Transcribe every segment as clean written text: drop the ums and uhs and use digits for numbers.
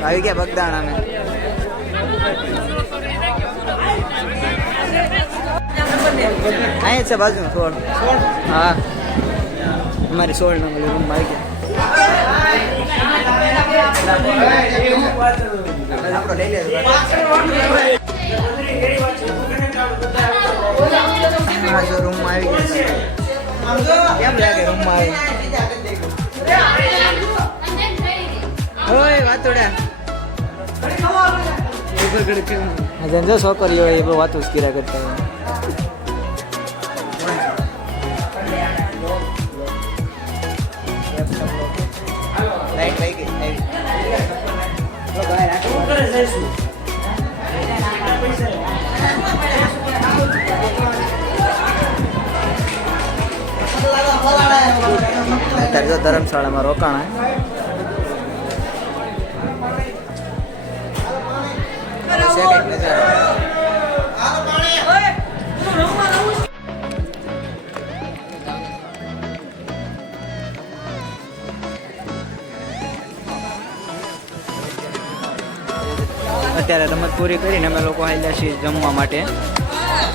આવી ગયા બગદાણા મેં અહીં છે બાજુ 16 હા અમારી 16 નંબર રૂમ આવી ગયા રૂમ આવી ગયા કેમ લાગે રૂમ માં આવી વાતોડા જો છોકરીઓ એ બહુ વાતો કર્યા કરતા હોય લાઈટ લઈ ગઈ અત્યારે જો ધર્મશાળામાં રોકાણા અત્યારે રમત પૂરી કરીને અમે લોકો હાલ્યા છીએ જમવા માટે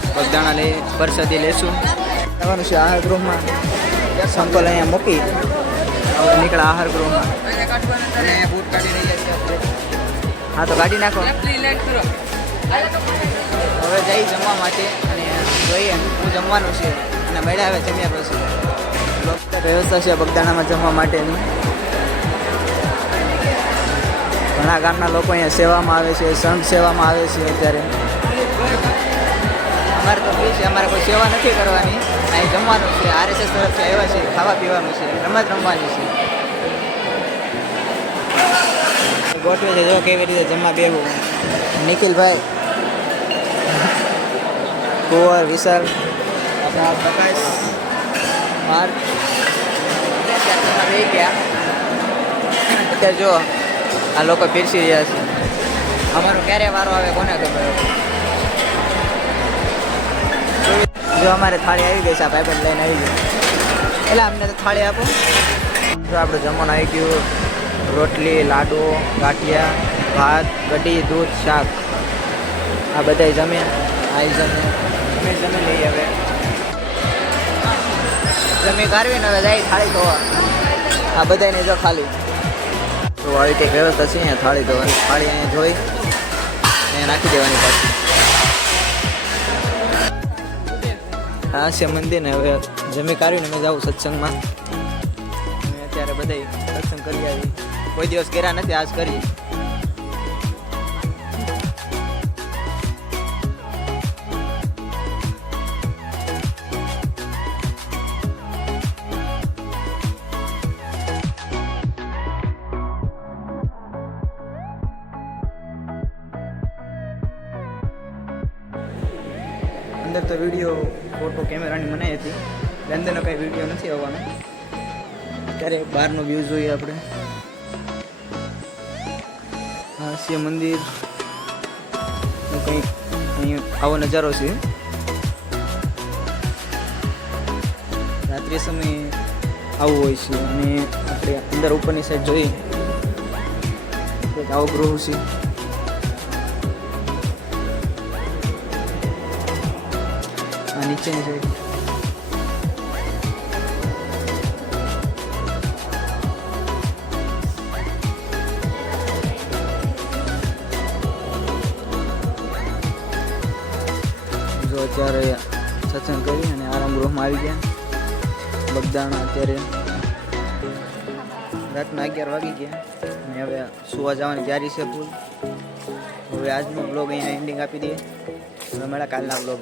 બગદાણા લઈ પરસાદી લેશું જવાનું છે આહાર ગૃહમાં સંપલ અહીંયા મૂકી નીકળ્યા આહાર ગૃહમાં અને બૂટ કાઢી રહ્યા છીએ હા તો કાઢી નાખો હવે જઈ જમવા માટે અને જોઈએ હું જમવાનું છે અને મળ્યા હવે જમ્યા પછી વ્યવસ્થા છે બગદાણામાં જમવા માટેની ઘણા ગામના લોકો અહીંયા સેવામાં આવે છે સંઘ સેવામાં આવે છે અત્યારે અમારે તો ફી છે અમારે કોઈ સેવા નથી કરવાની અહીં જમવાનું છે RSS તરફથી આવ્યા છે ખાવા પીવાનું છે રમત રમવાની છે ગોઠવે છે જો કેવી રીતે જમવા બેવું નિખિલભાઈ કુંવર વિશાલ પ્રકાશ માર્ગ રહી ગયા અત્યારે જો આ લોકો પીરસી રહ્યા છે અમારો ક્યારે વારો આવે કોને ખબર જો અમારે થાળી આવી ગઈ છે આ ભાઈબંધ લઈને આવી ગઈ એટલે અમને તો થાળી આપો જો આપણું જમવાનું આવી ગયું રોટલી લાડુ ગાંઠિયા ભાત કઢી દૂધ શાક આ બધાય જમ્યા આ જમે અમે જમી લઈએ હવે જમી કાઢવીને હવે જાય થાળી ધોવા આ બધાને જો ખાલી તો આવી કંઈક વ્યવસ્થા છે અહીંયા થાળી ધોવાની થાળી અહીંયા ધોઈ અહીંયા નાખી દેવાની પાછી હા છે મંદિર ને હવે જમી કાઢીને મેં જાઉં સત્સંગમાં અત્યારે બધા સત્સંગ કરી આવી કોઈ દિવસ કર્યા નથી આજ કરી અંદર તો વિડીયો ફોટો કેમેરાની મનાઈ હતી એટલે અંદરનો કંઈ વિડીયો નથી આવવાનો ત્યારે બહારનો વ્યૂ જોઈએ આપણે હા શિવ મંદિર કંઈક અહીંયા આવો નજારો છે રાત્રિ સમયે આવું હોય છે અને આપણે અંદર ઉપરની સાઈડ જોઈએ કંઈક આવો ગૃહ છે નીચેની સાઈડ જો અત્યારે સત્સંગ કરી અને આરામ ગૃહમાં આવી ગયા બગદાણા અત્યારે રાતના 11 વાગી ગયા અને હવે સુવા જવાની તૈયારી છે ફૂલ હવે આજનો બ્લોગ અહીંયા એન્ડિંગ આપી દઈએ હવે મળ્યા કાલના બ્લોગ